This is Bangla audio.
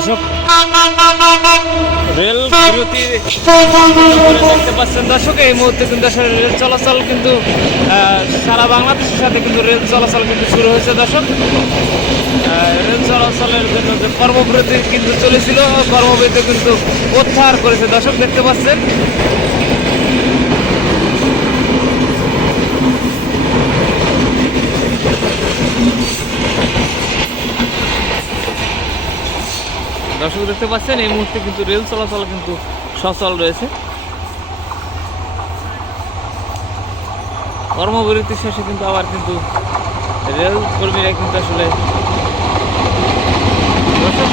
দর্শক রেল বিরতি দেখতে পাচ্ছেন দর্শক, এই মুহূর্তে কিন্তু আসলে রেল চলাচল কিন্তু সারা বাংলাদেশের সাথে কিন্তু রেল চলাচল কিন্তু শুরু হয়েছে দর্শক। রেল চলাচলের জন্য যে কর্মবিরতি কিন্তু চলেছিল, কর্মবিরতি কিন্তু প্রত্যাহার করেছে দর্শক, দেখতে পাচ্ছেন। দর্শক দেখতে পাচ্ছেন এই মুহূর্তে কিন্তু রেল চলাচল কিন্তু সচল রয়েছে। কর্মবিরতি শেষে কিন্তু আবার কিন্তু রেল কর্মীরা কিন্তু আসলে দর্শক